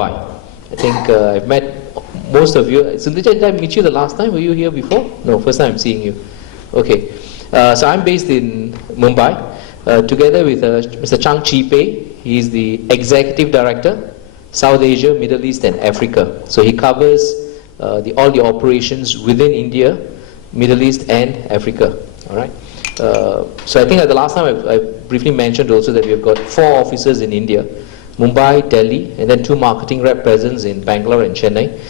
Mumbai. I think I've met most of you. Sundacha, did I meet you the last time? Were you here before? No, first time I'm seeing you. Okay. So I'm based in Mumbai together with Mr. Chang Chi Pei. He's the Executive Director, South Asia, Middle East and Africa. So he covers all the operations within India, Middle East and Africa. All right. So I think the last time I briefly mentioned also that we've got 4 offices in India. Mumbai, Delhi, and then 2 marketing rep presence in Bangalore and Chennai.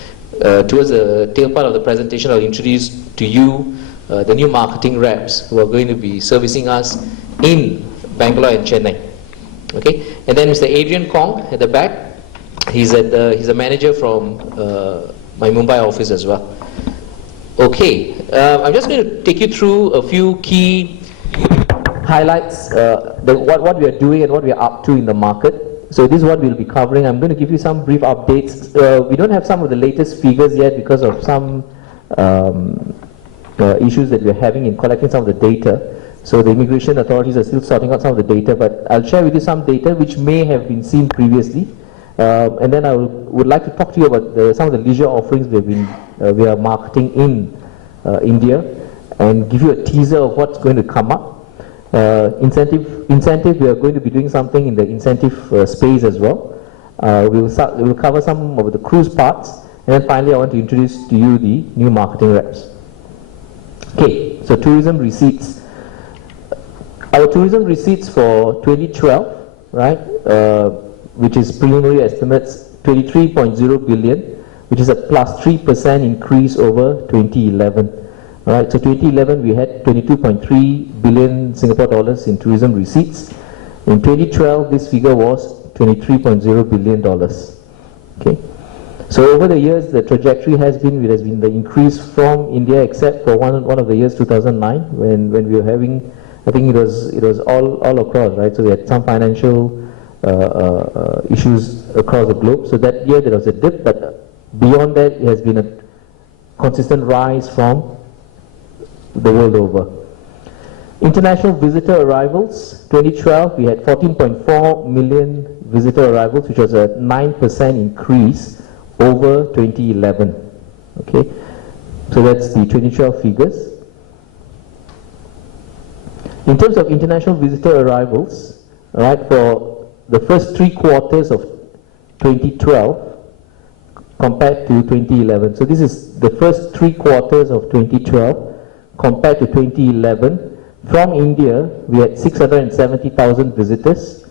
Towards the tail part of the presentation, I'll introduce to you the new marketing reps who are going to be servicing us in Bangalore and Chennai. Okay, and then Mr. Adrian Kong at the back. He's a manager from my Mumbai office as well. Okay, I'm just going to take you through a few key highlights, what we are doing and what we are up to in the market. So this is what we'll be covering. I'm going to give you some brief updates. We don't have some of the latest figures yet because of some issues that we're having in collecting some of the data. So the immigration authorities are still sorting out some of the data, but I'll share with you some data which may have been seen previously. And then I would like to talk to you about some of the leisure offerings we are marketing in India and give you a teaser of what's going to come up. Incentive, we are going to be doing something in the incentive space as well. We'll cover some of the cruise parts, and then finally I want to introduce to you the new marketing reps. Okay, so tourism receipts. Our tourism receipts for 2012, right, which is preliminary estimates, 23.0 billion, which is a plus 3% increase over 2011. All right, so 2011 we had 22.3 billion Singapore dollars in tourism receipts. In 2012 this figure was 23.0 billion dollars. Okay, so over the years the trajectory has been the increase from India, except for one of the years 2009 when we were having, I think it was all across, right? So we had some financial issues across the globe. So that year there was a dip, but beyond that it has been a consistent rise from the world over. International visitor arrivals, 2012 we had 14.4 million visitor arrivals, which was a 9% increase over 2011. Okay, so that's the 2012 figures. In terms of international visitor arrivals, all right, for the first 3 quarters of 2012 compared to 2011. So this is the first 3 quarters of 2012 compared to 2011. From India, we had 670,000 visitors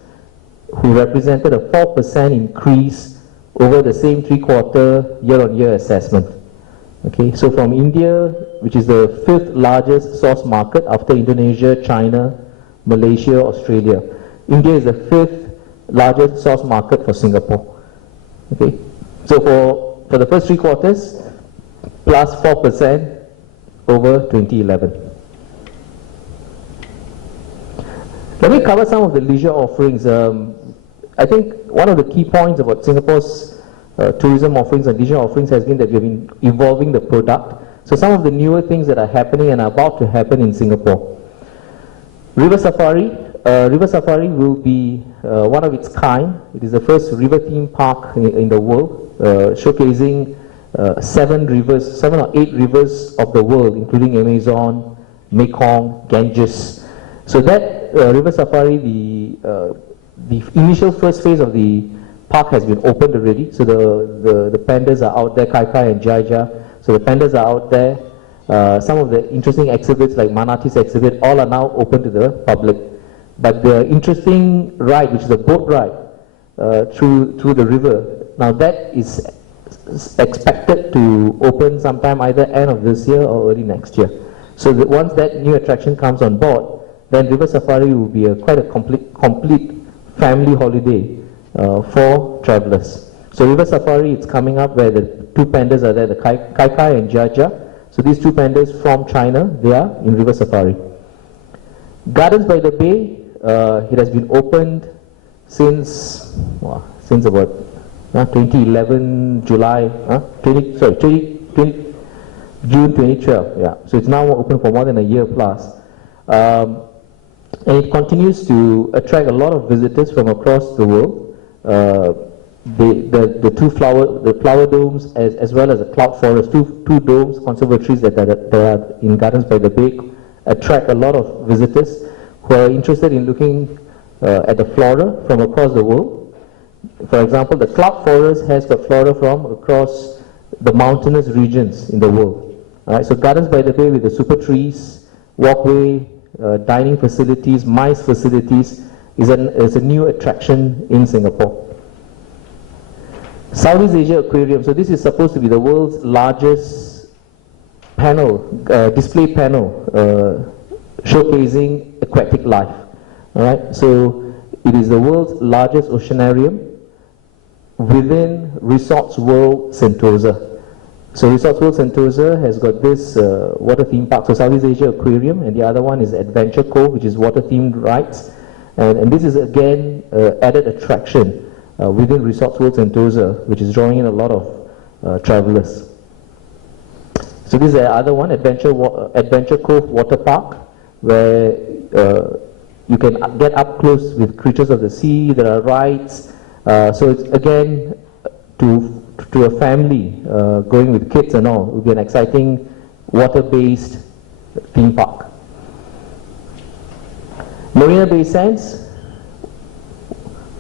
who represented a 4% increase over the same 3-quarter year-on-year assessment. Okay, so from India, which is the 5th largest source market after Indonesia, China, Malaysia, Australia. India is the 5th largest source market for Singapore. Okay, so for the first 3 quarters, plus 4% over 2011. Let me cover some of the leisure offerings. I think one of the key points about Singapore's tourism offerings and leisure offerings has been that we have been evolving the product. So some of the newer things that are happening and are about to happen in Singapore. River Safari. River Safari will be one of its kind. It is the first river theme park in the world, showcasing 7 or 8 rivers of the world, including Amazon, Mekong, Ganges. So that River Safari, the initial first phase of the park has been opened already. So the pandas are out there, Kai Kai and Jaja. So the pandas are out there. Some of the interesting exhibits like Manatees exhibit, all are now open to the public. But the interesting ride, which is a boat ride through the river, now that is expected to open sometime either end of this year or early next year. So that once that new attraction comes on board, then River Safari will be quite a complete family holiday for travelers. So River Safari, it's coming up where the 2 pandas are there, the Kai Kai and Jaja. So these 2 pandas from China, they are in River Safari. Gardens by the Bay, it has been opened since about 2011 July, June 2012. Yeah, so it's now open for more than a year plus. And it continues to attract a lot of visitors from across the world. the flower domes as well as the cloud forest, two domes, conservatories that are in Gardens by the Bay, attract a lot of visitors who are interested in looking at the flora from across the world. For example, the cloud forest has got flora from across the mountainous regions in the world. Alright, so Gardens by the Bay with the super trees, walkway, dining facilities, MICE facilities is a new attraction in Singapore. Southeast Asia Aquarium. So this is supposed to be the world's largest panel, display panel, showcasing aquatic life. All right. So it is the world's largest oceanarium within Resorts World Sentosa. So Resorts World Sentosa has got this water theme park, so Southeast Asia Aquarium, and the other one is Adventure Cove, which is water themed rides. And this is again added attraction within Resorts World Sentosa, which is drawing in a lot of travelers. So this is the other one, Adventure Cove Water Park, where you can get up close with creatures of the sea. There are rides. So it's again to a family going with kids and all. It will be an exciting water-based theme park. Marina Bay Sands,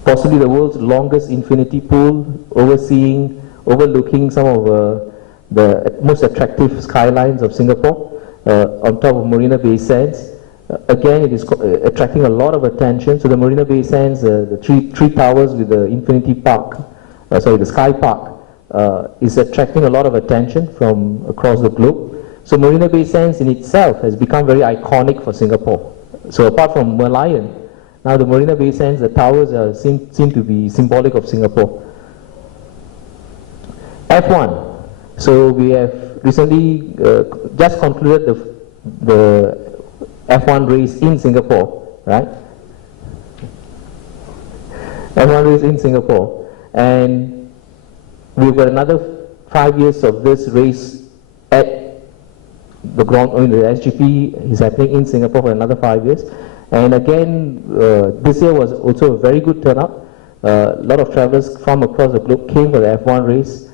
possibly the world's longest infinity pool, overlooking some of the most attractive skylines of Singapore on top of Marina Bay Sands. Again, it is attracting a lot of attention. So the Marina Bay Sands, the three towers with the infinity park, the sky park, is attracting a lot of attention from across the globe. So Marina Bay Sands in itself has become very iconic for Singapore. So apart from Merlion, now the Marina Bay Sands, the towers seem to be symbolic of Singapore. F1. So we have recently just concluded the F1 race in Singapore, right? F1 race in Singapore. And we've got another 5 years of this race at the ground. The SGP is happening in Singapore for another 5 years. And again, this year was also a very good turnout. A lot of travelers from across the globe came for the F1 race.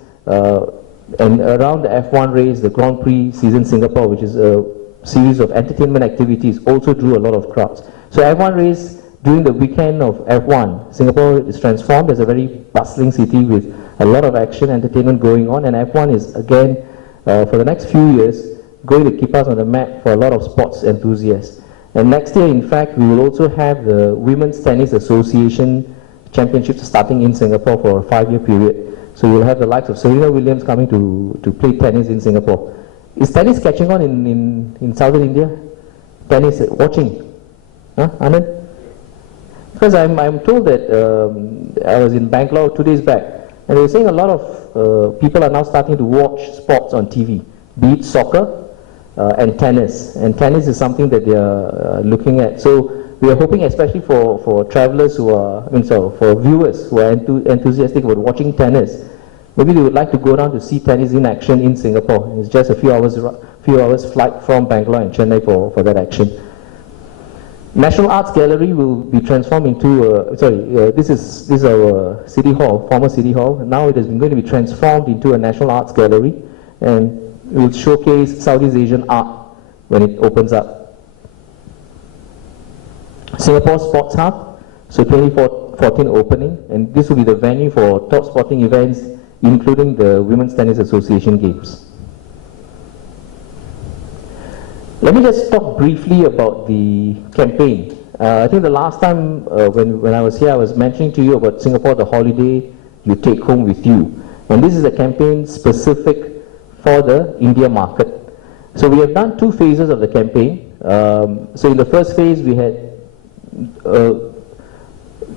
And around the F1 race, the Grand Prix Season Singapore, which is a series of entertainment activities, also drew a lot of crowds. So F1 race, during the weekend of F1, Singapore is transformed as a very bustling city with a lot of action, entertainment going on. And F1 is, again, for the next few years, going to keep us on the map for a lot of sports enthusiasts. And next year, in fact, we will also have the Women's Tennis Association Championships starting in Singapore for a 5-year period. So you'll have the likes of Serena Williams coming to play tennis in Singapore. Is tennis catching on in southern India? Tennis, watching? Huh, Anand? Because I'm told that I was in Bangalore 2 days back, and they were saying a lot of people are now starting to watch sports on TV, be it soccer and tennis. And tennis is something that they are looking at. So we are hoping, especially for travelers who are, for viewers who are enthusiastic about watching tennis, maybe they would like to go down to see tennis in action in Singapore. It's just a few hours flight from Bangalore and Chennai for that action. National Arts Gallery will be transformed into, this is our City Hall, former City Hall. Now it has been going to be transformed into a National Arts Gallery, and it will showcase Southeast Asian art when it opens up. Singapore Sports Hub, so 2014 opening, and this will be the venue for top sporting events, including the Women's Tennis Association Games. Let me just talk briefly about the campaign. I think the last time when I was here, I was mentioning to you about Singapore, the holiday you take home with you. And this is a campaign specific for the India market. So we have done 2 phases of the campaign. So in the first phase, we had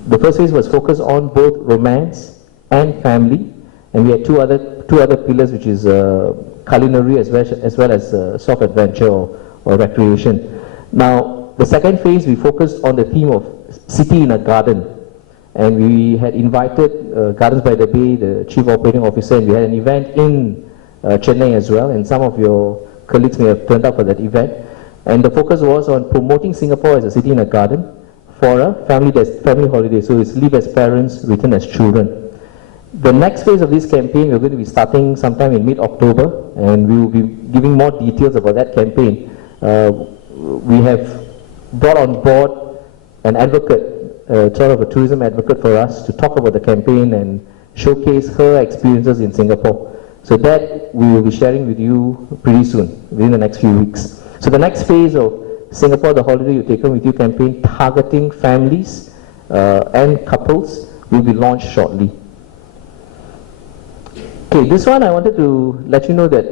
the first phase was focused on both romance and family, and we had two other pillars, which is culinary as well as soft adventure or recreation. Now, the second phase, we focused on the theme of city in a garden, and we had invited Gardens by the Bay, the Chief Operating Officer, and we had an event in Chennai as well, and some of your colleagues may have turned up for that event. And the focus was on promoting Singapore as a city in a garden for a family holiday. So it's live as parents, return as children. The next phase of this campaign, we're going to be starting sometime in mid-October, and we will be giving more details about that campaign. We have brought on board an advocate, sort of a tourism advocate for us, to talk about the campaign and showcase her experiences in Singapore. So that we will be sharing with you pretty soon, within the next few weeks. So the next phase of Singapore, the Holiday You Take Home With You campaign, targeting families and couples, will be launched shortly. Okay, this one I wanted to let you know that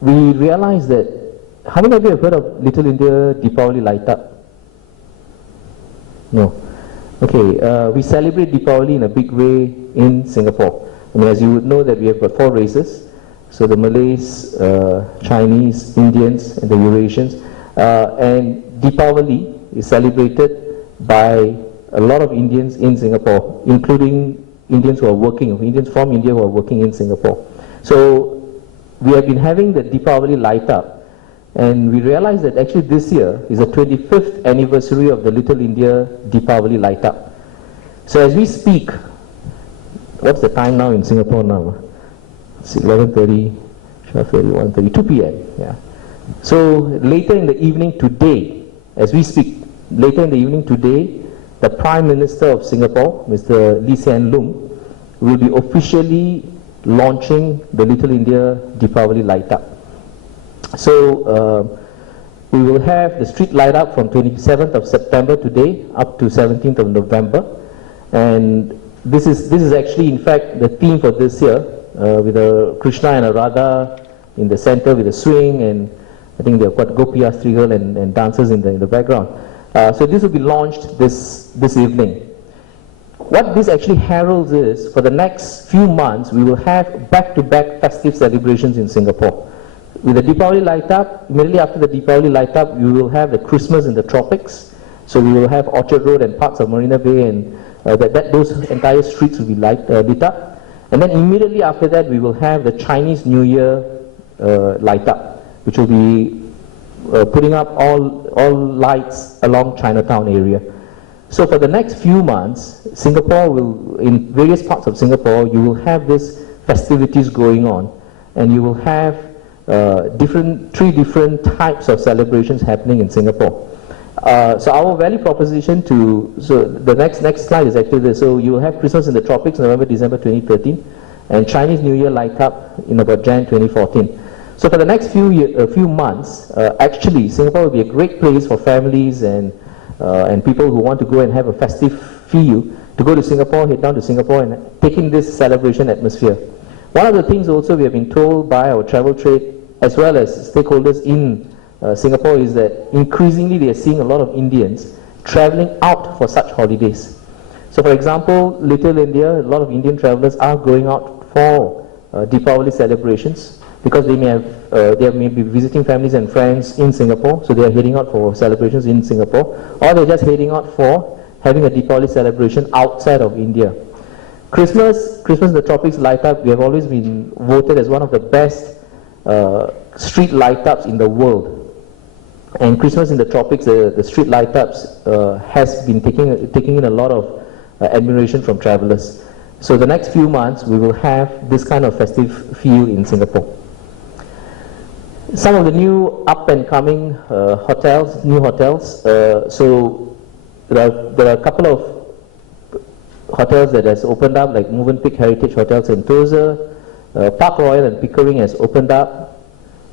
we realized that, how many of you have heard of Little India Deepavali Light Up? No. Okay, we celebrate Deepavali in a big way in Singapore. I mean, as you would know that we have got 4 races. So the Malays, Chinese, Indians, and the Eurasians. And Deepavali is celebrated by a lot of Indians in Singapore, including Indians who are working, Indians from India who are working in Singapore. So we have been having the Deepavali light up, and we realized that actually this year is the 25th anniversary of the Little India Deepavali light up. So as we speak, what's the time now in Singapore now? It's 11:30, 12:30, 1:30, 2 p.m. Yeah. So later in the evening today, as we speak, later in the evening today, the Prime Minister of Singapore, Mr. Lee Hsien Loong, will be officially launching the Little India Deepavali light up. So we will have the street light up from 27th of September today up to 17th of November, and this is actually in fact the theme for this year, with a Krishna and a Radha in the center with a swing, and I think they've got Gopi Astri girl and dancers in the background. So this will be launched this evening. What this actually heralds is, for the next few months, we will have back-to-back festive celebrations in Singapore. With the Deepavali light up, immediately after the Deepavali light up, we will have the Christmas in the tropics. So we will have Orchard Road and parts of Marina Bay, and those entire streets will be lit up. And then immediately after that, we will have the Chinese New Year light up, which will be putting up all lights along Chinatown area. So for the next few months, Singapore will, in various parts of Singapore, you will have these festivities going on, and you will have 3 different types of celebrations happening in Singapore. So our value proposition so the next slide is actually this. So you will have Christmas in the tropics, November, December 2013, and Chinese New Year light up in about Jan 2014. So for the next few months, actually Singapore will be a great place for families and people who want to go and have a festive feel to go to Singapore, head down to Singapore and take in this celebration atmosphere. One of the things also we have been told by our travel trade as well as stakeholders in Singapore is that increasingly they are seeing a lot of Indians traveling out for such holidays. So for example, Little India, a lot of Indian travelers are going out for Deepavali celebrations, because they may be visiting families and friends in Singapore, so they are heading out for celebrations in Singapore, or they're just heading out for having a Deepavali celebration outside of India. Christmas in the tropics light up, we have always been voted as one of the best street light ups in the world. And Christmas in the tropics, the street light ups has been taking in a lot of admiration from travelers. So the next few months we will have this kind of festive feel in Singapore. Some of the new up and coming new hotels. So there are a couple of hotels that has opened up, like Movenpick Heritage Hotel Sentosa, Park Royal and Pickering has opened up,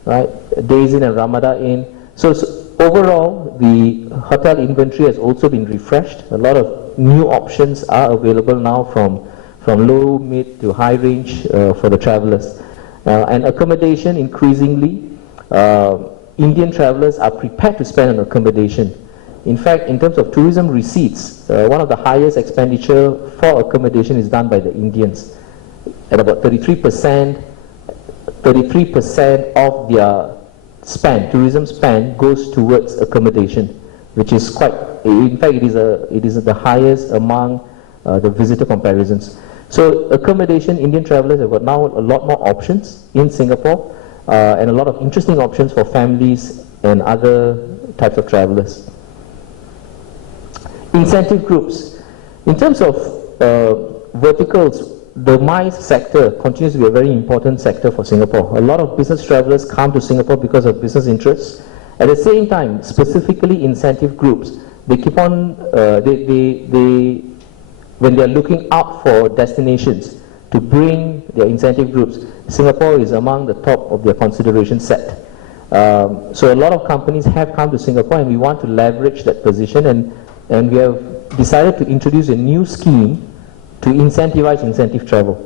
right? Days Inn and Ramada Inn. So overall, the hotel inventory has also been refreshed. A lot of new options are available now from low, mid to high range for the travelers. And accommodation, increasingly, Indian travelers are prepared to spend on accommodation. In fact, in terms of tourism receipts, one of the highest expenditure for accommodation is done by the Indians. At about 33% of their spend, tourism spend, goes towards accommodation, which is quite, in fact it is the highest among the visitor comparisons. So accommodation, Indian travelers have got now a lot more options in Singapore, and a lot of interesting options for families and other types of travelers. Incentive groups. In terms of verticals, the MICE sector continues to be a very important sector for Singapore. A lot of business travelers come to Singapore because of business interests. At the same time, specifically incentive groups, they keep on, when they are looking out for destinations to bring their incentive groups, Singapore is among the top of their consideration set. So a lot of companies have come to Singapore, and we want to leverage that position, and we have decided to introduce a new scheme to incentivize incentive travel.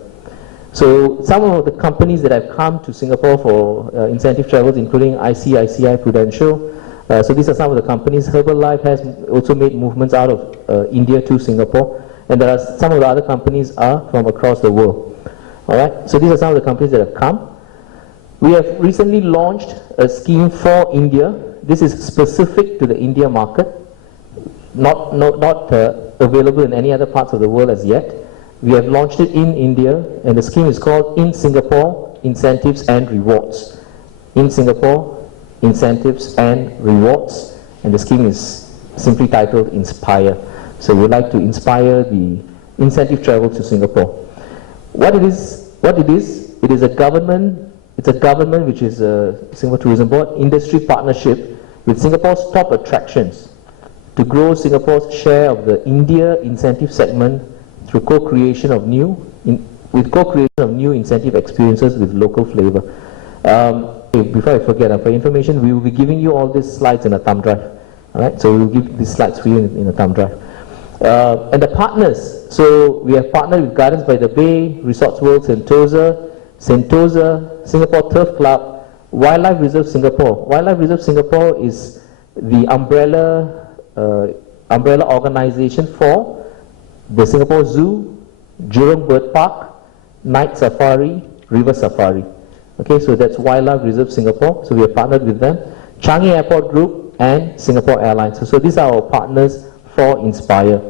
So some of the companies that have come to Singapore for incentive travels, including ICICI Prudential, so these are some of the companies. Herbalife has also made movements out of India to Singapore, and there are some of the other companies are from across the world. All right, so these are some of the companies that have come. We have recently launched a scheme for India. This is specific to the India market, not available in any other parts of the world as yet. We have launched it in India, and the scheme is called In Singapore Incentives and Rewards. In Singapore Incentives and Rewards, and the scheme is simply titled Inspire. So we would like to inspire the incentive travel to Singapore. What it is, it is a government, which is a Singapore Tourism Board industry partnership with Singapore's top attractions to grow Singapore's share of the India incentive segment through co-creation of new incentive experiences with local flavor. Before I forget, for information, we will be giving you all these slides in a thumb drive. All right, so we will give these slides for you in a thumb drive. And the partners, so we have partnered with Gardens by the Bay, Resorts World Sentosa, Singapore Turf Club, Wildlife Reserve Singapore. Wildlife Reserve Singapore is the umbrella organization for the Singapore Zoo, Jurong Bird Park, Night Safari, River Safari. Okay, so that's Wildlife Reserve Singapore. So we have partnered with them. Changi Airport Group and Singapore Airlines. So these are our partners for Inspire.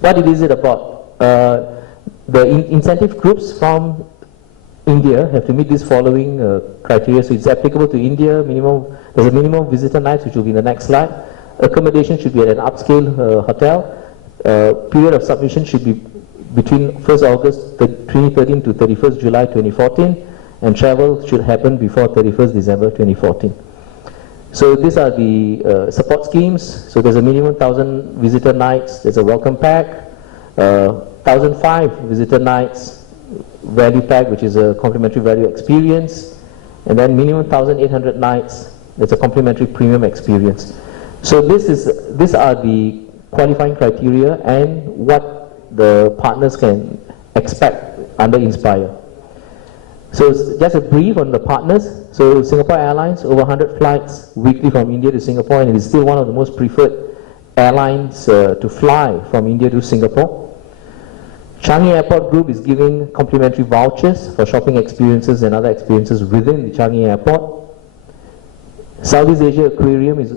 What is it about? The incentive groups from India have to meet these following criteria. So it's applicable to India. There's a minimum visitor nights, which will be in the next slide. Accommodation should be at an upscale hotel. Period of submission should be between 1st August 2013 to 31st July 2014, and travel should happen before 31st December 2014. So these are the support schemes. So there's a minimum 1,000 visitor nights, there's a welcome pack, 1,005 visitor nights, value pack, which is a complimentary value experience, and then minimum 1,800 nights, that's a complimentary premium experience. So these are the qualifying criteria and what the partners can expect under Inspire. So just a brief on the partners. So Singapore Airlines, over 100 flights weekly from India to Singapore, and it is still one of the most preferred airlines to fly from India to Singapore. Changi Airport Group is giving complimentary vouchers for shopping experiences and other experiences within the Changi Airport. Southeast Asia Aquarium is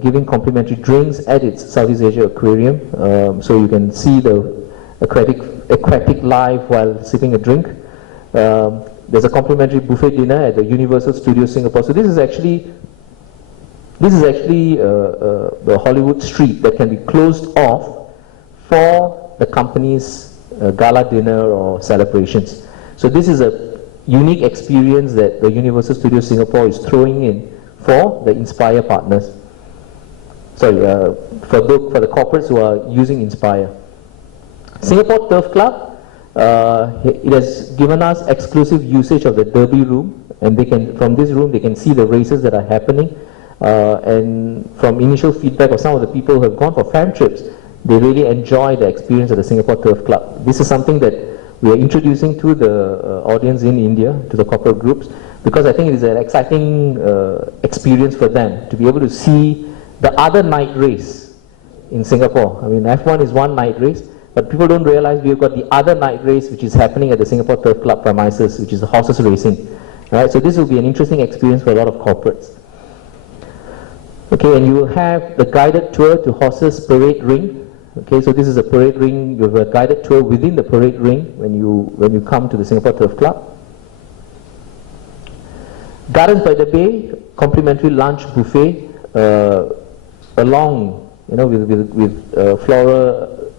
giving complimentary drinks at its Southeast Asia Aquarium, so you can see the aquatic life while sipping a drink. There's a complimentary buffet dinner at the Universal Studios Singapore. So this is actually the Hollywood street that can be closed off for the company's gala dinner or celebrations. So this is a unique experience that the Universal Studios Singapore is throwing in for the Inspire partners. Sorry, for the corporates who are using Inspire. Singapore Turf Club, it has given us exclusive usage of the Derby room, and from this room they can see the races that are happening, and from initial feedback of some of the people who have gone for fan trips, they really enjoy the experience of the Singapore Turf Club. This is something that we are introducing to the audience in India, to the corporate groups, because I think it is an exciting experience for them to be able to see the other night race in Singapore. I mean, F1 is one night race, but people don't realize we've got the other night race which is happening at the Singapore Turf Club premises, which is the horses racing. Right? So this will be an interesting experience for a lot of corporates. Okay, and you will have the guided tour to Horses Parade Ring. Okay, so this is a parade ring. You have a guided tour within the parade ring when you come to the Singapore Turf Club. Gardens by the Bay, complimentary lunch buffet along, with floral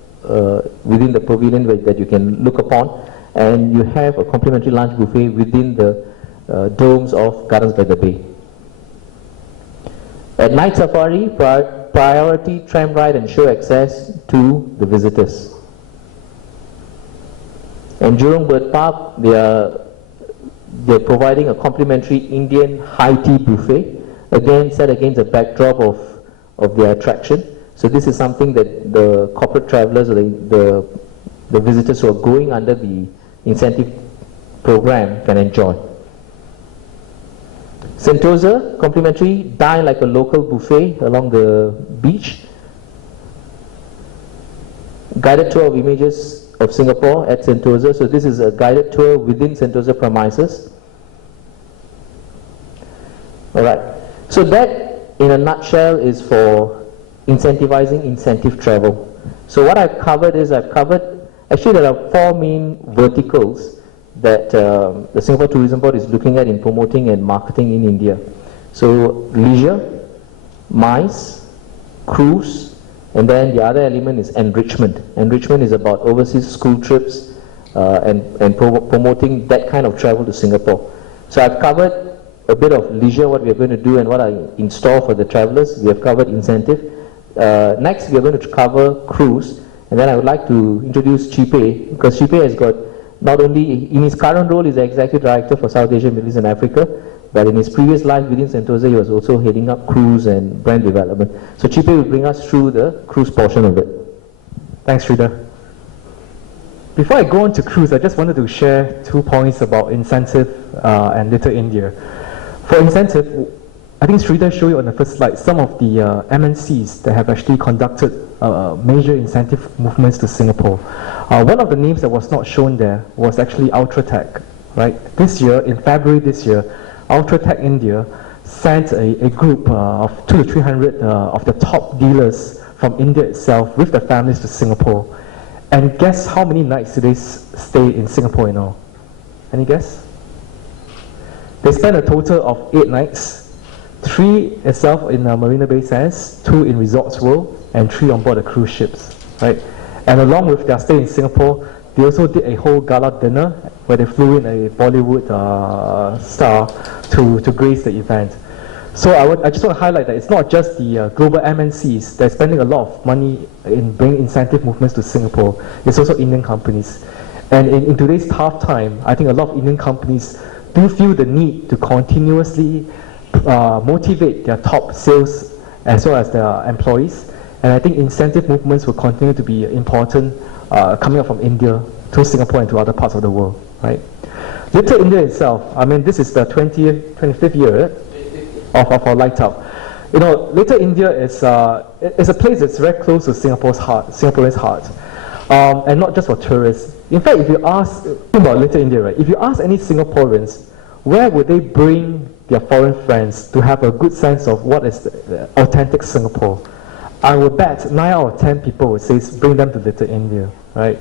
within the pavilion that you can look upon, and you have a complimentary lunch buffet within the domes of Gardens by the Bay. At night safari, priority tram ride and show access to the visitors. And Jurong Bird Park, they're providing a complimentary Indian high tea buffet, again set against the backdrop of their attraction. So this is something that the corporate travelers or the visitors who are going under the incentive program can enjoy. Sentosa, complimentary, dine like a local buffet along the beach. Guided tour of images of Singapore at Sentosa. So this is a guided tour within Sentosa premises. Alright, so that in a nutshell is for incentivizing incentive travel. So what I've covered is, actually there are 4 main verticals that the Singapore Tourism Board is looking at in promoting and marketing in India. So leisure, MICE, cruise, and then the other element is enrichment. Enrichment is about overseas school trips and promoting that kind of travel to Singapore. So I've covered a bit of leisure, what we are going to do and what are in store for the travelers. We have covered incentive. Next we are going to cover cruise, and then I would like to introduce Chipe, because Chipe has got not only, in his current role, he's the Executive Director for South Asia, Middle East and Africa, but in his previous life within Sentosa, he was also heading up cruise and brand development. So Chipe will bring us through the cruise portion of it. Thanks, Sridhar. Before I go on to cruise, I just wanted to share 2 points about incentive and Little India. For incentive, I think Sridhar showed you on the first slide some of the MNCs that have actually conducted major incentive movements to Singapore. One of the names that was not shown there was actually Ultratech. Right? This year, in February this year, Ultratech India sent a group of 200 to 300 of the top dealers from India itself with their families to Singapore. And guess how many nights did they stay in Singapore in all? Any guess? They spent a total of 8 nights. 3 itself in Marina Bay Sands, 2 in Resorts World, and 3 on board the cruise ships, right? And along with their stay in Singapore, they also did a whole gala dinner where they flew in a Bollywood star to grace the event. So I just want to highlight that it's not just the global MNCs that are spending a lot of money in bringing incentive movements to Singapore. It's also Indian companies. And in today's tough time, I think a lot of Indian companies do feel the need to continuously motivate their top sales as well as their employees, and I think incentive movements will continue to be important coming up from India to Singapore and to other parts of the world, right? Little India itself, I mean, this is the 25th year of our light up. You know, Little India is a place that's very close to Singapore's heart, and not just for tourists. In fact, if you ask about Little India, right, if you ask any Singaporeans, where would they bring their foreign friends to have a good sense of what is the authentic Singapore? I would bet 9 out of 10 people would say bring them to Little India, right?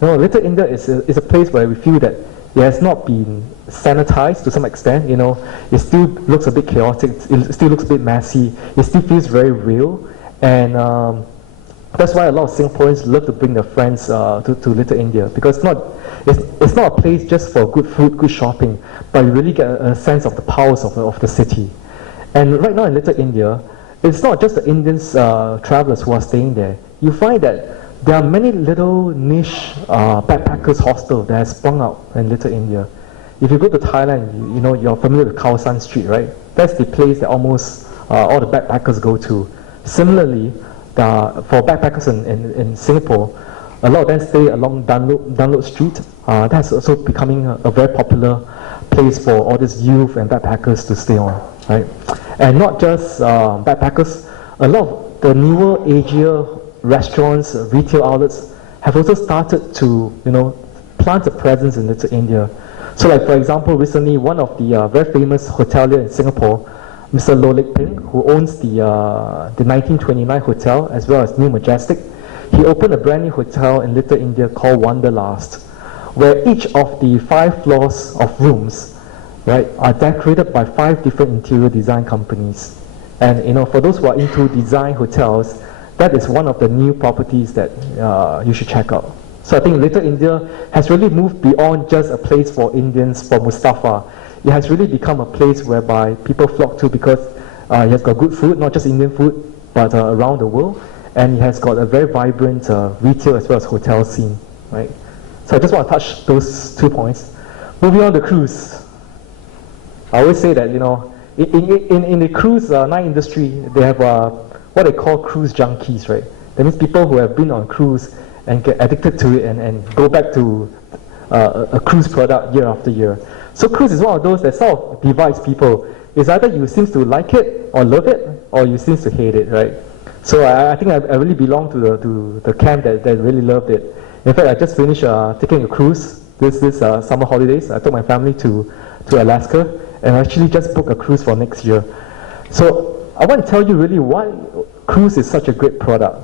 No, Little India is a place where we feel that it has not been sanitized to some extent, you know. It still looks a bit chaotic, it still looks a bit messy, it still feels very real, and that's why a lot of Singaporeans love to bring their friends to Little India, because it's not a place just for good food, good shopping, but you really get a sense of the powers of the city. And right now in Little India, it's not just the Indians travelers who are staying there. You find that there are many little niche backpackers hostels that have sprung up in Little India. If you go to Thailand, you know, you're familiar with Khao San Street, right? That's the place that almost all the backpackers go to. Similarly, for backpackers in Singapore, a lot of them stay along Dunlop Street. That's also becoming a very popular place for all these youth and backpackers to stay on, right? And not just backpackers, a lot of the newer, agier restaurants, retail outlets have also started to, you know, plant a presence in Little India. So like, for example, recently one of the very famous hotelier in Singapore, Mr. Loh Lik Peng, who owns the 1929 hotel as well as New Majestic, he opened a brand new hotel in Little India called Wanderlust, where each of the 5 floors of rooms, right, are decorated by 5 different interior design companies. And you know, for those who are into design hotels, that is one of the new properties that you should check out. So I think Little India has really moved beyond just a place for Indians, for Mustafa. It has really become a place whereby people flock to because it has got good food, not just Indian food, but around the world. And it has got a very vibrant retail as well as hotel scene, right? So I just want to touch those 2 points. Moving on to cruise. I always say that, in the cruise night industry, they have what they call cruise junkies, right? That means people who have been on cruise and get addicted to it and go back to a cruise product year after year. So cruise is one of those that sort of divides people. It's either you seem to like it or love it, or you seem to hate it, right? So I think I really belong to the camp that really loved it. In fact, I just finished taking a cruise this summer holidays. I took my family to Alaska, and I actually just booked a cruise for next year. So I want to tell you really why cruise is such a great product.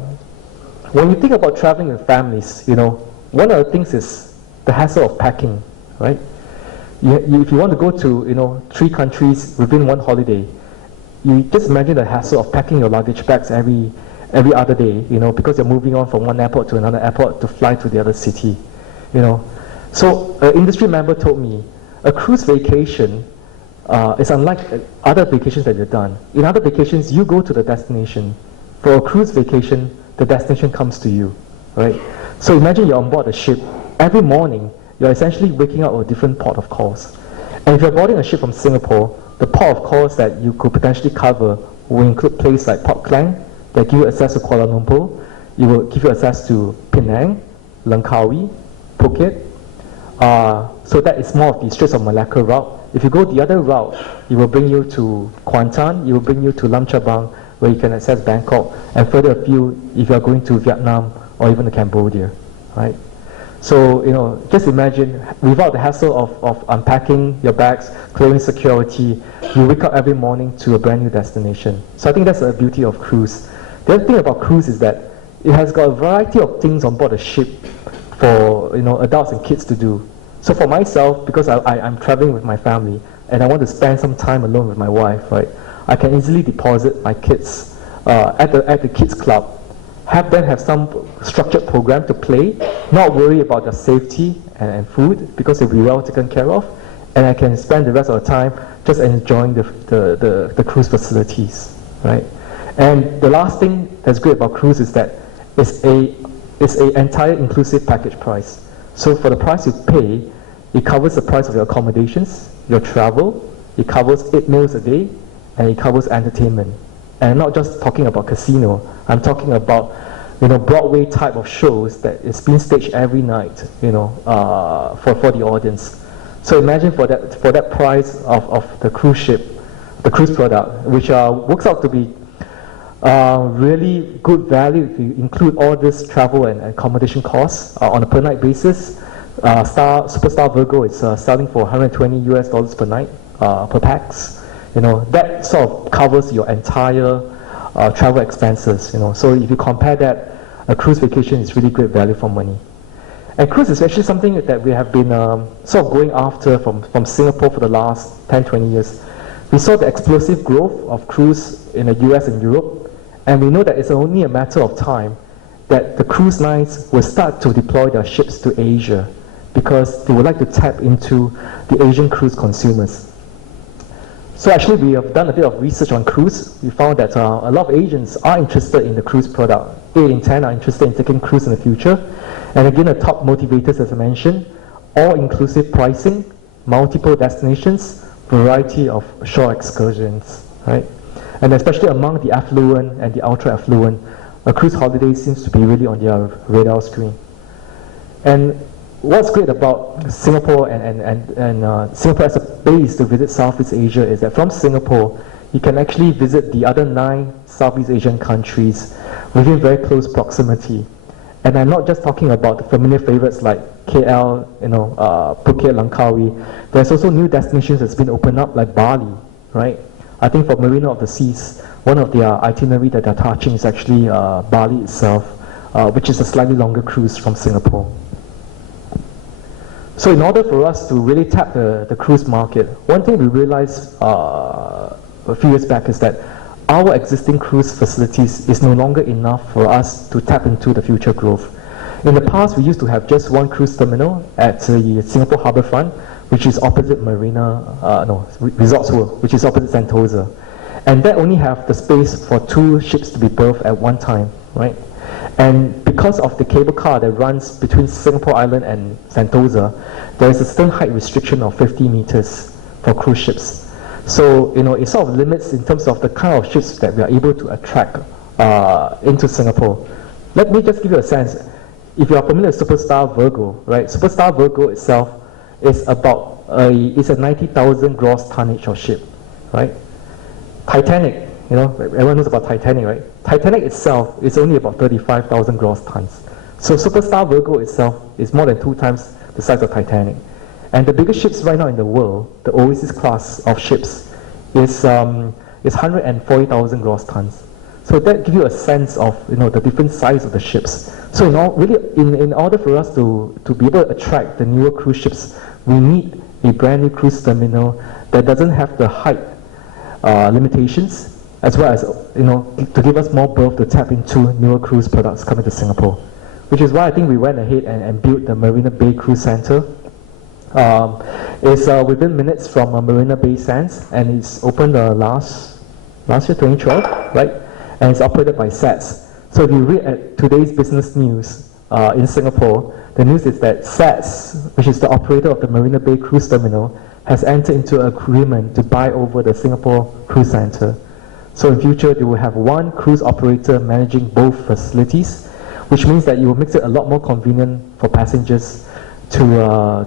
When you think about traveling with families, one of the things is the hassle of packing, right? If you want to go to 3 countries within one holiday, you just imagine the hassle of packing your luggage bags every other day, because you're moving on from one airport to another airport to fly to the other city, So an industry member told me a cruise vacation is unlike other vacations that you've done. In other vacations, you go to the destination. For a cruise vacation, the destination comes to you, right? So imagine you're on board a ship. Every morning, you're essentially waking up with a different port of calls. And if you're boarding a ship from Singapore, the port of calls that you could potentially cover will include places like Port Klang, that give you access to Kuala Lumpur. It will give you access to Penang, Langkawi, Phuket. So that is more of the Straits of Malacca route. If you go the other route, it will bring you to Kuantan, it will bring you to Lam Chabang, where you can access Bangkok, and further afield if you are going to Vietnam or even to Cambodia, right? So, just imagine, without the hassle of unpacking your bags, clearing security, you wake up every morning to a brand new destination. So I think that's the beauty of cruise. The other thing about cruise is that it has got a variety of things on board a ship for adults and kids to do. So for myself, because I'm traveling with my family and I want to spend some time alone with my wife, right? I can easily deposit my kids at the kids club, have them have some structured program to play, not worry about their safety and food because they'll be well taken care of, and I can spend the rest of the time just enjoying the cruise facilities, right? And the last thing that's great about cruise is that it's a entire inclusive package price. So for the price you pay, it covers the price of your accommodations, your travel, it covers 8 meals a day, and it covers entertainment. And I'm not just talking about casino, I'm talking about Broadway type of shows that is being staged every night, for the audience. So imagine for that price of the cruise ship, the cruise product, which works out to be really good value if you include all this travel and accommodation costs on a per night basis. Superstar Virgo is selling for $120 per night per pax. That sort of covers your entire travel expenses. So if you compare that, a cruise vacation is really great value for money. And cruise is actually something that we have been sort of going after from Singapore for the last 10-20 years. We saw the explosive growth of cruise in the US and Europe, and we know that it's only a matter of time that the cruise lines will start to deploy their ships to Asia because they would like to tap into the Asian cruise consumers. So actually we have done a bit of research on cruise. We found that a lot of Asians are interested in the cruise product. 8 in 10 are interested in taking cruise in the future. And again, the top motivators, as I mentioned, all-inclusive pricing, multiple destinations, variety of shore excursions, right? And especially among the affluent and the ultra-affluent, a cruise holiday seems to be really on their radar screen. And what's great about Singapore and Singapore as a base to visit Southeast Asia is that from Singapore, you can actually visit the other 9 Southeast Asian countries within very close proximity. And I'm not just talking about the familiar favorites like KL, Phuket, Langkawi. There's also new destinations that's been opened up like Bali, right? I think for Marina of the Seas, one of their itinerary that they're touching is actually Bali itself, which is a slightly longer cruise from Singapore. So in order for us to really tap the cruise market, one thing we realized a few years back is that our existing cruise facilities is no longer enough for us to tap into the future growth. In the past, we used to have just one cruise terminal at the Singapore Harbourfront, which is opposite Resorts World, which is opposite Sentosa. And that only have the space for 2 ships to be berthed at one time, right? And because of the cable car that runs between Singapore Island and Sentosa, there is a certain height restriction of 50 meters for cruise ships. So, it sort of limits in terms of the kind of ships that we are able to attract into Singapore. Let me just give you a sense. If you are familiar with Superstar Virgo, right? Superstar Virgo itself is it's a 90,000 gross tonnage of ship, right? Titanic, everyone knows about Titanic, right? Titanic itself is only about 35,000 gross tons. So Superstar Virgo itself is more than 2 times the size of Titanic. And the biggest ships right now in the world, the Oasis class of ships, is 140,000 gross tons. So that gives you a sense of the different size of the ships. So in order for us to be able to attract the newer cruise ships, we need a brand new cruise terminal that doesn't have the height limitations, as well as to give us more berth to tap into newer cruise products coming to Singapore. Which is why I think we went ahead and built the Marina Bay Cruise Center. It's within minutes from Marina Bay Sands, and it's opened last year, 2012, right? And it's operated by SATS. So if you read at today's business news in Singapore, the news is that SATS, which is the operator of the Marina Bay Cruise Terminal, has entered into an agreement to buy over the Singapore Cruise Center. So in future, they will have one cruise operator managing both facilities, which means that it will make it a lot more convenient for passengers to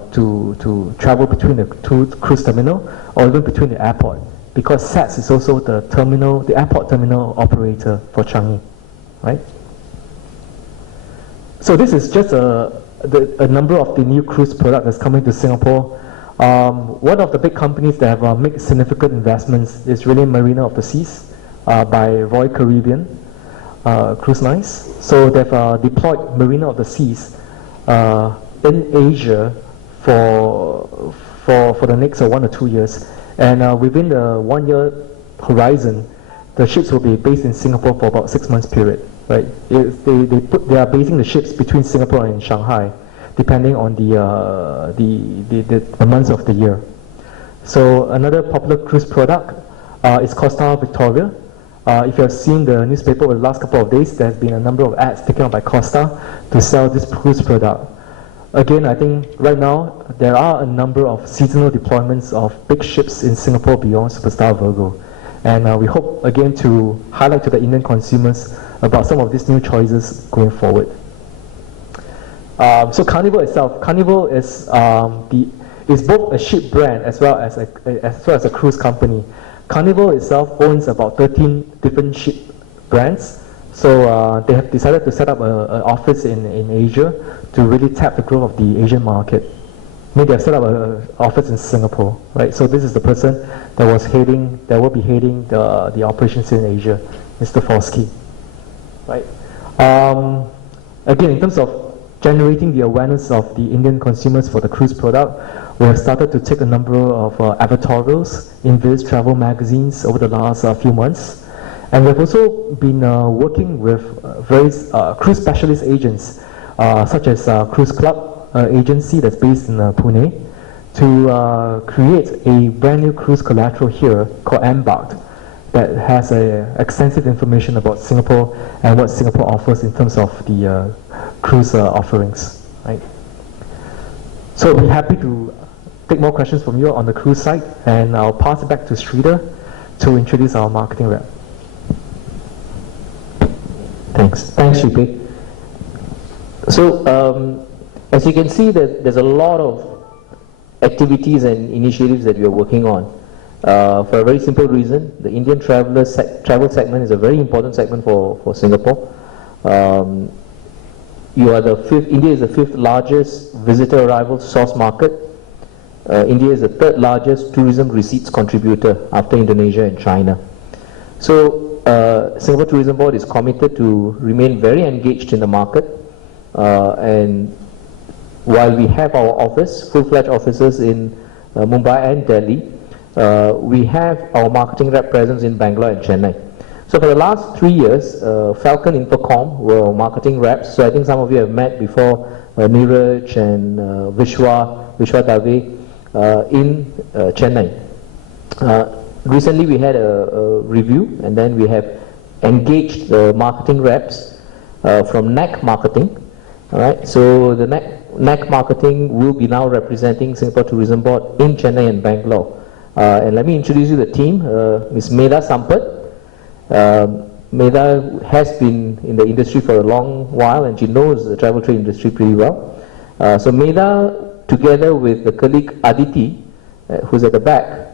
travel between the 2 cruise terminal or even between the airport, because SATS is also the airport terminal operator for Changi, right? So this is just a number of the new cruise products that's coming to Singapore. One of the big companies that have made significant investments is really Marina of the Seas by Royal Caribbean Cruise Lines. So they've deployed Marina of the Seas in Asia for the next 1 or 2 years. And within the 1 year horizon, the ships will be based in Singapore for about 6 months period, right? They are basing the ships between Singapore and Shanghai, depending on the months of the year. So another popular cruise product is Costa Victoria. If you have seen the newspaper over the last couple of days, there's been a number of ads taken up by Costa to sell this cruise product. Again, I think right now there are a number of seasonal deployments of big ships in Singapore beyond Superstar Virgo. And we hope again to highlight to the Indian consumers about some of these new choices going forward. So Carnival itself, Carnival is both a ship brand as well as a cruise company. Carnival itself owns about 13 different ship brands. So they have decided to set up an office in Asia to really tap the growth of the Asian market. Maybe they have set up an office in Singapore, right? So this is the person that will be heading the operations in Asia, Mr. Forsky, right? Again, in terms of generating the awareness of the Indian consumers for the cruise product, we have started to take a number of advertorials in various travel magazines over the last few months. And we've also been working with various cruise specialist agents, such as Cruise Club agency that's based in Pune, to create a brand new cruise collateral here called Embarked that has extensive information about Singapore and what Singapore offers in terms of the cruise offerings, right? So we're happy to take more questions from you on the cruise side, and I'll pass it back to Sridhar to introduce our marketing rep. Thanks, Shupi. So as you can see, there's a lot of activities and initiatives that we are working on. For a very simple reason, the Indian travel segment is a very important segment for Singapore. India is the 5th largest visitor arrival source market. India is the 3rd largest tourism receipts contributor after Indonesia and China. So Singapore Tourism Board is committed to remain very engaged in the market, and while we have our full-fledged offices in Mumbai and Delhi, we have our marketing rep presence in Bangalore and Chennai. So for the last 3 years, Falcon Infocom were marketing reps. So I think some of you have met before, Neeraj and Vishwa Dave in Chennai. Recently we had a review, and then we have engaged the marketing reps from NAC Marketing. All right, so the NAC Marketing will be now representing Singapore Tourism Board in Chennai and Bangalore. And let me introduce you to the team. Ms. Medha Sampath. Medha has been in the industry for a long while, and she knows the travel trade industry pretty well. So Medha, together with the colleague Aditi, who's at the back.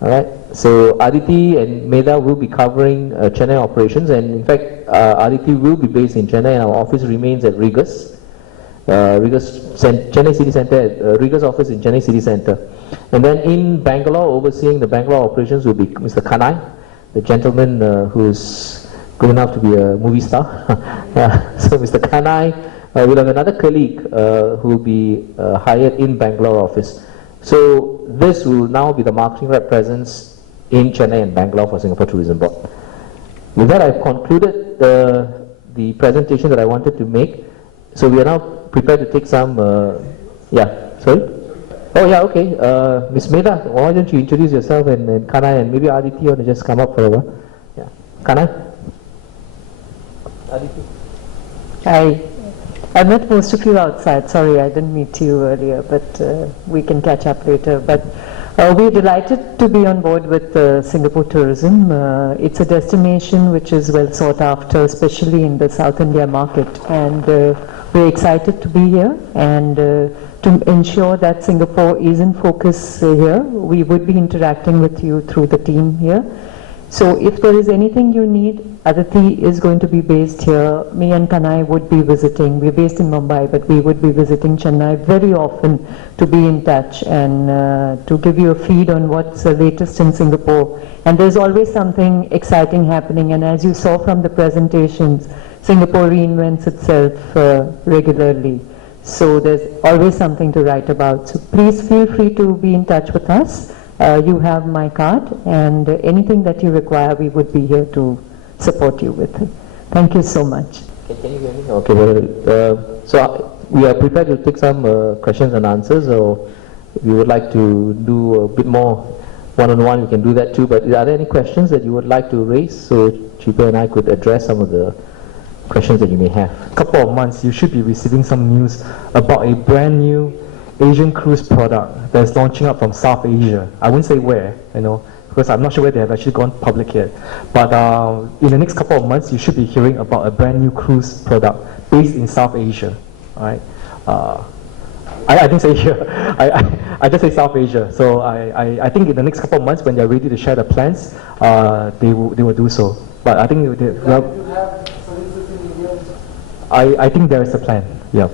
All right. So Aditi and Medha will be covering Chennai operations, and in fact, Aditi will be based in Chennai, and our office remains at Regus. Chennai City Centre, Regus office in Chennai City Centre. And then in Bangalore, overseeing the Bangalore operations will be Mr. Kanai, the gentleman who's good enough to be a movie star. So Mr. Kanai will have another colleague who will be hired in Bangalore office. So this will now be the marketing rep presence in Chennai and Bangalore for Singapore Tourism Board. With that, I've concluded the presentation that I wanted to make. So we are now prepared to take some, sorry? Oh yeah, okay. Ms. Medha, why don't you introduce yourself, and Kanai, and maybe Aditi, you want to just come up for a while? Yeah. Kanai? Aditi? Hi. I met most of you outside. Sorry, I didn't meet you earlier, but we can catch up later. But we're delighted to be on board with Singapore Tourism. It's a destination which is well sought after, especially in the South India market. And we're excited to be here, and to ensure that Singapore is in focus here, we would be interacting with you through the team here. So if there is anything you need, Aditi is going to be based here. Me and Kanai would be visiting. We're based in Mumbai, but we would be visiting Chennai very often to be in touch and to give you a feed on what's the latest in Singapore. And there's always something exciting happening. And as you saw from the presentations, Singapore reinvents itself regularly. So there's always something to write about. So please feel free to be in touch with us. You have my card, and anything that you require, we would be here to support you with. Thank you so much. Can you hear me? Okay, so we are prepared to take some questions and answers, or if you would like to do a bit more one-on-one, we can do that too. But are there any questions that you would like to raise so Chipe and I could address some of the questions that you may have? Couple of months, you should be receiving some news about a brand new Asian cruise product that's launching up from South Asia. I wouldn't say where, because I'm not sure where they have actually gone public yet. But in the next couple of months, you should be hearing about a brand new cruise product based in South Asia. All right. I didn't say here. I just say South Asia. So I think in the next couple of months, when they're ready to share the plans, they will do so. But I think I think there is a plan. Yeah.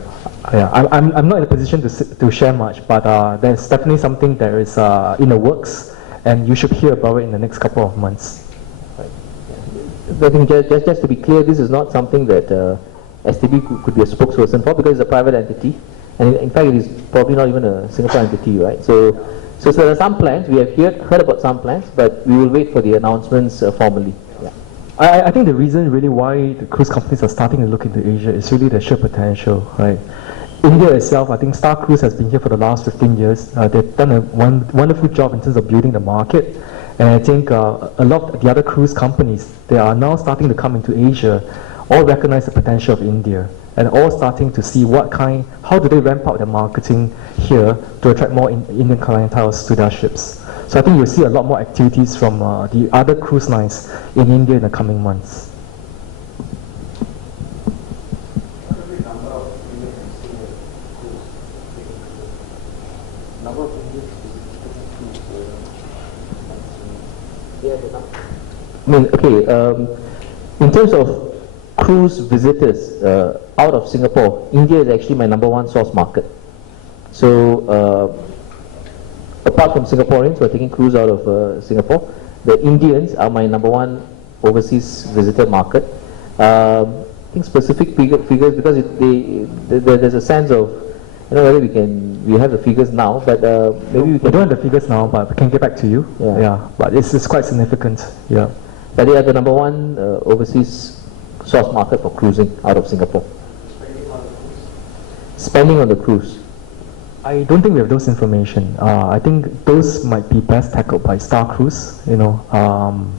Yeah, I'm not in a position to share much, but there's definitely something that is in the works, and you should hear about it in the next couple of months. Right. I think just to be clear, this is not something that STB could be a spokesperson for, because it's a private entity, and in fact it is probably not even a Singapore entity, right? So there are some plans. We have heard about some plans, but we will wait for the announcements formally. Yeah. I think the reason really why the cruise companies are starting to look into Asia is really the sheer potential, right? India itself, I think Star Cruise has been here for the last 15 years. They've done a wonderful job in terms of building the market. And I think a lot of the other cruise companies, they are now starting to come into Asia, all recognize the potential of India, and all starting to see how do they ramp up their marketing here to attract more Indian clienteles to their ships. So I think you'll see a lot more activities from the other cruise lines in India in the coming months. In terms of cruise visitors out of Singapore, India is actually my #1 source market. So apart from Singaporeans who are taking cruise out of Singapore, the Indians are my #1 overseas visitor market. I think specific figures, because there's a sense of, whether we have the figures now, but maybe we don't have the figures now, but we can get back to you. Yeah. But it's quite significant. Yeah. But they are the number one overseas source market for cruising out of Singapore. Spending on the cruise. I don't think we have those information. I think those might be best tackled by Star Cruise, you know.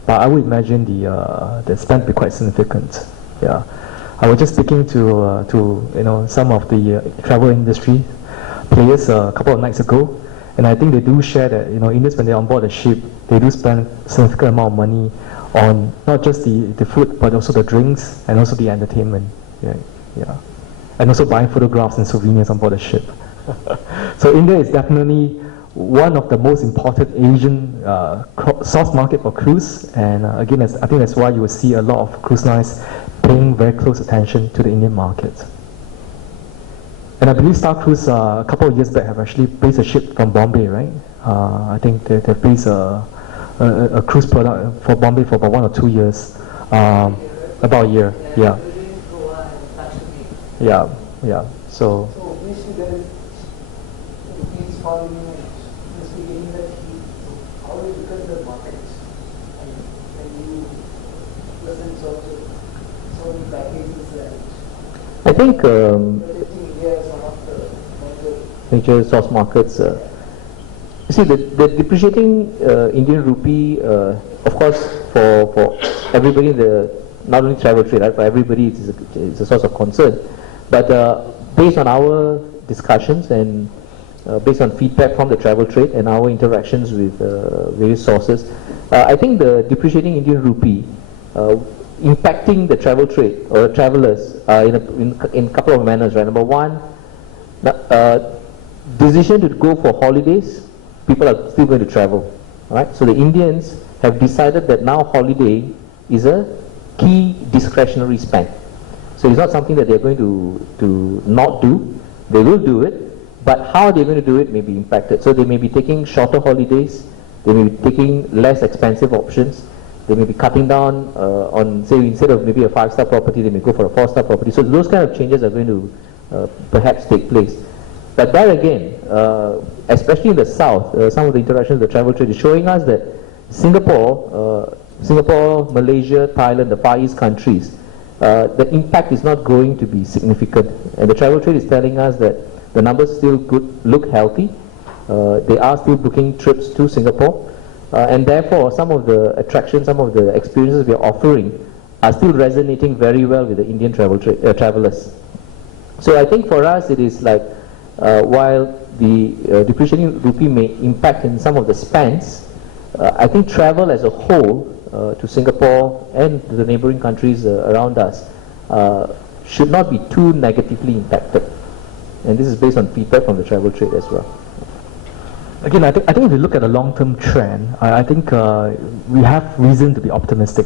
But I would imagine the spend be quite significant. Yeah, I was just speaking to you know, some of the travel industry players a couple of nights ago, and I think they do share that, you know, Indians, when they're on board the ship, they do spend significant amount of money on not just the food, but also the drinks and also the entertainment. Yeah, yeah, and also buying photographs and souvenirs on board the ship. So India is definitely one of the most important Asian source market for cruise, and again, I think that's why you will see a lot of cruise lines paying very close attention to the Indian market. And I believe Star Cruise a couple of years back have actually placed a ship from Bombay, right? I think they've placed a cruise product for Bombay for about 1 or 2 years, about a year, yeah. Yeah, yeah. So obviously there is rupees falling in this beginning that heat. So how do you look at the markets? And when you present so many packages and I think India is one of the major source markets. You see, the depreciating Indian rupee, of course, for everybody, not only travel trade, right, for everybody it's a source of concern. But based on our discussions and based on feedback from the travel trade and our interactions with various sources, I think the depreciating Indian rupee impacting the travel trade or the travelers in a couple of manners, right? Number one, decision to go for holidays, people are still going to travel, right? So the Indians have decided that now holiday is a key discretionary spend. So it's not something that they're going to not do. They will do it, but how they're going to do it may be impacted. So they may be taking shorter holidays, they may be taking less expensive options, they may be cutting down on, say, instead of maybe a 5-star property, they may go for a 4-star property. So those kind of changes are going to perhaps take place. But there again, especially in the south, some of the interactions with the travel trade is showing us that Singapore, Malaysia, Thailand, the Far East countries, the impact is not going to be significant. And the travel trade is telling us that the numbers still look healthy. They are still booking trips to Singapore. And therefore, some of the attractions, some of the experiences we are offering are still resonating very well with the Indian travelers. So I think for us it is like, while the depreciating rupee may impact in some of the spends, I think travel as a whole to Singapore and to the neighboring countries around us should not be too negatively impacted. And this is based on feedback from the travel trade as well. again, I think if you look at the long-term trend, I think we have reason to be optimistic.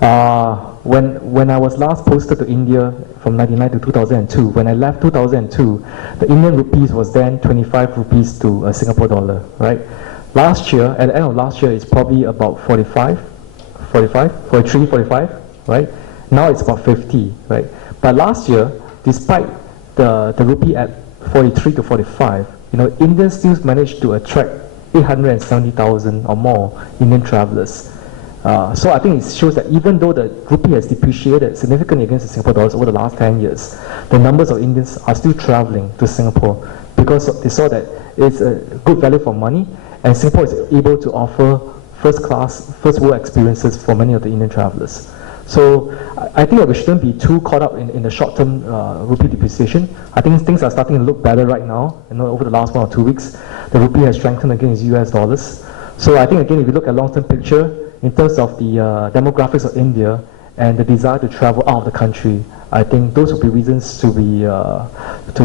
When I was last posted to India from 1999 to 2002, when I left 2002, the Indian rupees was then 25 rupees to a Singapore dollar, right? Last year, at the end of last year, it's probably about 43, 45, right? Now it's about 50, right? But last year, despite the rupee at 43 to 45, you know, India still managed to attract 870,000 or more Indian travelers. So I think it shows that even though the rupee has depreciated significantly against the Singapore dollars over the last 10 years, the numbers of Indians are still traveling to Singapore because they saw that it's a good value for money, and Singapore is able to offer first-class, first-world experiences for many of the Indian travelers. So I think that we shouldn't be too caught up in the short-term rupee depreciation. I think things are starting to look better right now. You know, over the last 1 or 2 weeks, the rupee has strengthened against US dollars. So I think, again, if you look at long-term picture, in terms of the demographics of India and the desire to travel out of the country, I think those would be reasons to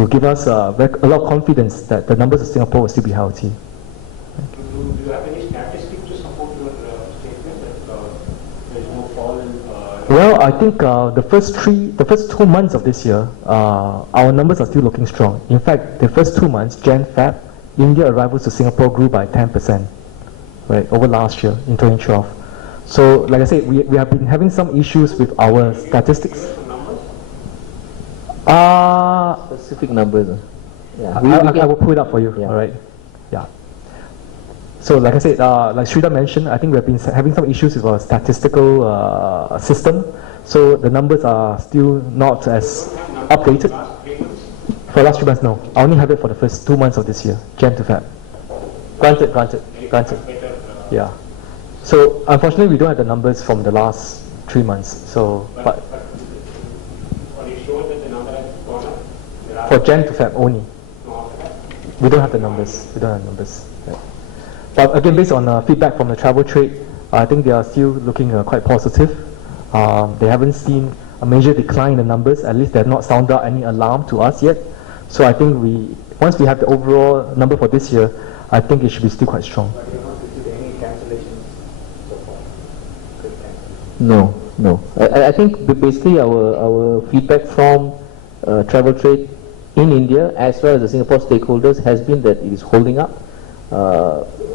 give us a lot of confidence that the numbers of Singapore will still be healthy. Do you have any statistics to support your statement that there is no fall in? Well, I think the first 2 months of this year, our numbers are still looking strong. In fact, the first 2 months, Jan, Feb, India arrivals to Singapore grew by 10%, right, over last year in 2012. So, like I said, we have been having some issues with our statistics. Specific numbers. Yeah. I will pull it up for you. Yeah. All right. Yeah. So like I said, like Sridhar mentioned, I think we've been having some issues with our statistical system. So the numbers are still not as updated. For last 3 months, no. I only have it for the first 2 months of this year, Jan to Feb. Granted. Yeah. So unfortunately, we don't have the numbers from the last 3 months. So, but Are you sure that the number has gone up? for Jan to Feb only. We don't have the numbers. Yeah. But again, based on feedback from the travel trade, I think they are still looking quite positive. They haven't seen a major decline in the numbers. At least they have not sounded out any alarm to us yet. So I think once we have the overall number for this year, I think it should be still quite strong. But you have not received any cancellations so far? No. I think basically our feedback from travel trade in India as well as the Singapore stakeholders has been that it is holding up.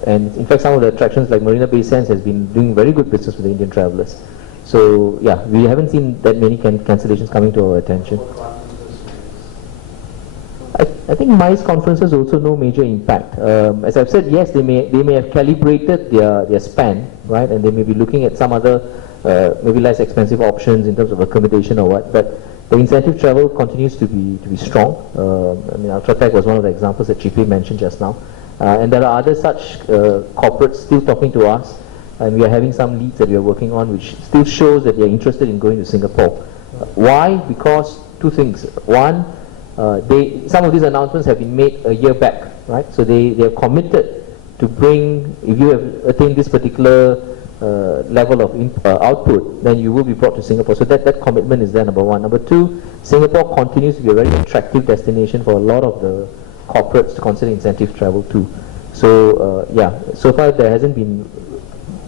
And in fact, some of the attractions like Marina Bay Sands has been doing very good business with the Indian travelers. So yeah, we haven't seen that many cancellations coming to our attention. I think MICE conferences also no major impact. As I've said, yes, they may have calibrated their spend, right, and they may be looking at some other maybe less expensive options in terms of accommodation or what. But the incentive travel continues to be strong. I mean, UltraTech was one of the examples that GP mentioned just now, and there are other such corporates still talking to us, and we are having some leads that we are working on, which still shows that they are interested in going to Singapore. Why? Because two things. One, some of these announcements have been made a year back, right? So they have committed to bring, if you have attained this particular level of output, then you will be brought to Singapore. So that commitment is there, number one. Number two, Singapore continues to be a very attractive destination for a lot of the corporates to consider incentive travel too. So yeah, so far there hasn't been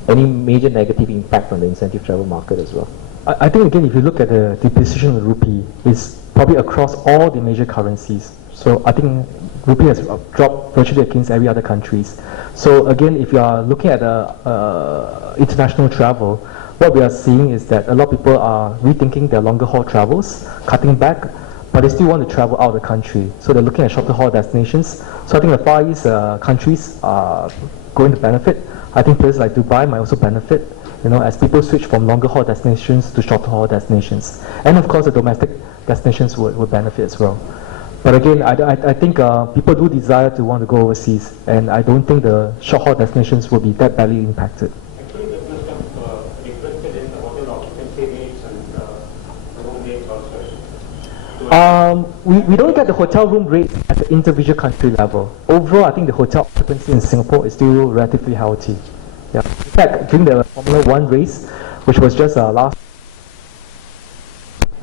any major negative impact on the incentive travel market as well. I think again, if you look at the depreciation of the rupee, it's probably across all the major currencies. So I think rupee has dropped virtually against every other countries. So again, if you are looking at international travel, what we are seeing is that a lot of people are rethinking their longer haul travels, cutting back, but they still want to travel out of the country. So they're looking at shorter haul destinations. So I think the Far East countries are going to benefit. I think places like Dubai might also benefit, as people switch from longer haul destinations to shorter haul destinations. And of course, the domestic destinations would benefit as well. But again, I think people do desire to want to go overseas, and I don't think the short haul destinations will be that badly impacted. Actually, that must have reflected in the hotel occupancy rates and room rates also. We don't get the hotel room rates at the individual country level. Overall, I think the hotel occupancy in Singapore is still relatively healthy. Yeah. In fact, during the Formula 1 race, which was just last,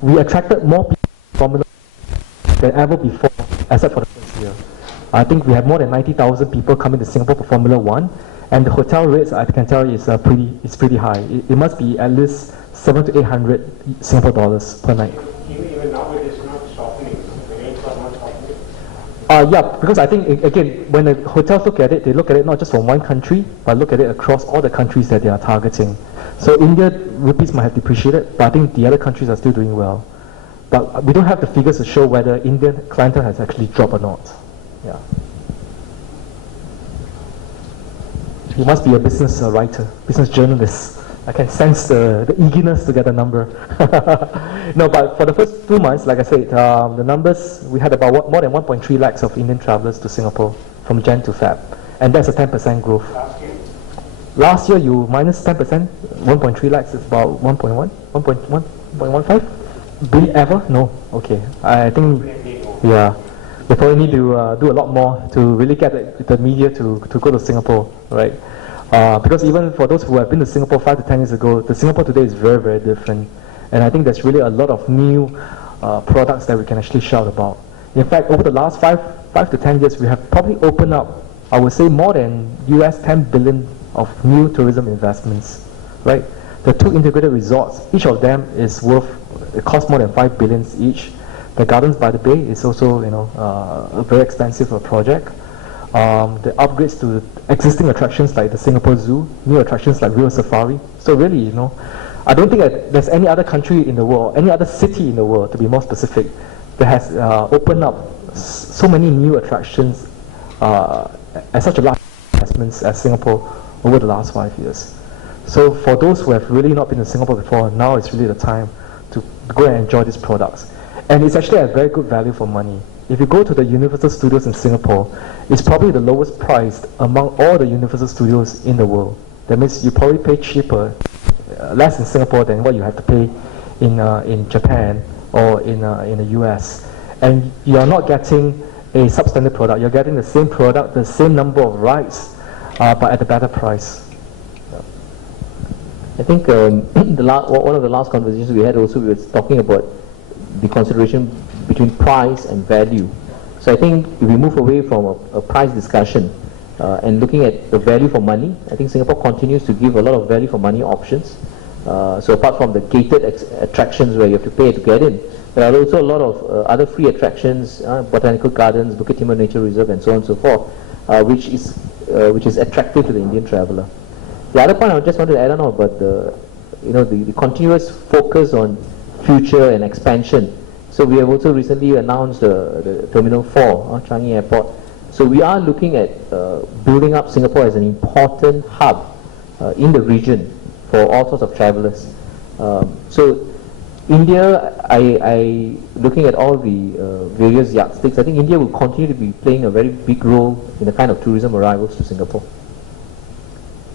we attracted more people to Formula 1 than ever before, except for the first year. I think we have more than 90,000 people coming to Singapore for Formula 1, and the hotel rates, I can tell you, is pretty high. It must be at least 700 to 800 Singapore dollars per night. Even now it is not softening, the rates are not softening. Yeah, because I think, again, when the hotels look at it, they look at it not just from one country, but look at it across all the countries that they are targeting. So India, rupees might have depreciated, but I think the other countries are still doing well. But we don't have the figures to show whether Indian clientele has actually dropped or not. Yeah. You must be a business writer, business journalist. I can sense the eagerness to get a number. No, but for the first 2 months, like I said, the numbers, we had about more than 1.3 lakhs of Indian travelers to Singapore from Jan to Feb. And that's a 10% growth. Last year, you minus 10%, 1.3 lakhs is about 1.15 billion ever? No. Okay. I think, yeah. We probably need to do a lot more to really get the media to go to Singapore, right? Because even for those who have been to Singapore 5 to 10 years ago, the Singapore today is very, very different. And I think there's really a lot of new products that we can actually shout about. In fact, over the last 5 to 10 years, we have probably opened up, I would say, more than US 10 billion of new tourism investments, right? The 2 integrated resorts, each of them is worth, it costs more than 5 billion each. The Gardens by the Bay is also, a very expensive project. The upgrades to existing attractions like the Singapore Zoo, new attractions like River Safari. So really, I don't think that there's any other country in the world, any other city in the world, to be more specific, that has opened up so many new attractions at such a large investments as Singapore over the last 5 years. So for those who have really not been to Singapore before, now is really the time to go and enjoy these products. And it's actually a very good value for money. If you go to the Universal Studios in Singapore, it's probably the lowest priced among all the Universal Studios in the world. That means you probably pay cheaper, less in Singapore than what you have to pay in Japan or in the US. And you're not getting a substandard product. You're getting the same product, the same number of rides, but at a better price. I think one of the last conversations we had also, we were talking about the consideration between price and value. So I think if we move away from a price discussion and looking at the value for money, I think Singapore continues to give a lot of value for money options. So apart from the gated attractions where you have to pay to get in, there are also a lot of other free attractions, botanical gardens, Bukit Timah Nature Reserve, and so on and so forth, which is attractive to the Indian traveller. The other point I just wanted to add on about the continuous focus on future and expansion. So we have also recently announced the Terminal 4, Changi Airport. So we are looking at building up Singapore as an important hub in the region for all sorts of travellers. So India, looking at all the various yardsticks, I think India will continue to be playing a very big role in the kind of tourism arrivals to Singapore.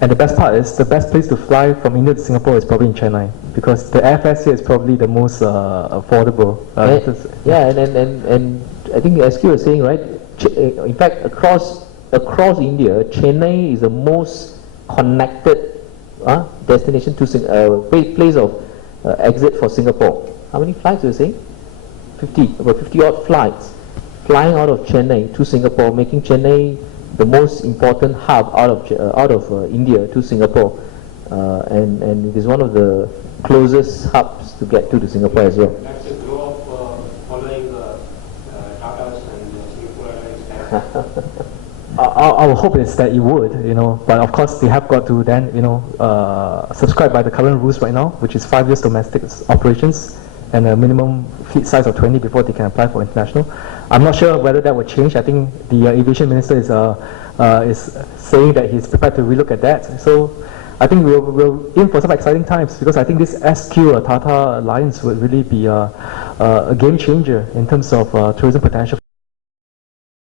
And the best part is, the best place to fly from India to Singapore is probably in Chennai, because the airfare here is probably the most affordable. And I think as you were saying, right, in fact, across India, Chennai is the most connected destination to place of exit for Singapore. How many flights were you saying? 50, about 50 odd flights flying out of Chennai to Singapore, making Chennai the most important hub out of India to Singapore, and it is one of the closest hubs to get to Singapore as well. That's a grow of following the Tatas and Singapore Airlines. Our hope is that it would, but of course they have got to then, subscribe by the current rules right now, which is 5 years domestic operations and a minimum fleet size of 20 before they can apply for international. I'm not sure whether that will change. I think the aviation minister is saying that he's prepared to relook at that. So I think we're in for some exciting times, because I think this SQ Tata alliance would really be a game changer in terms of tourism potential.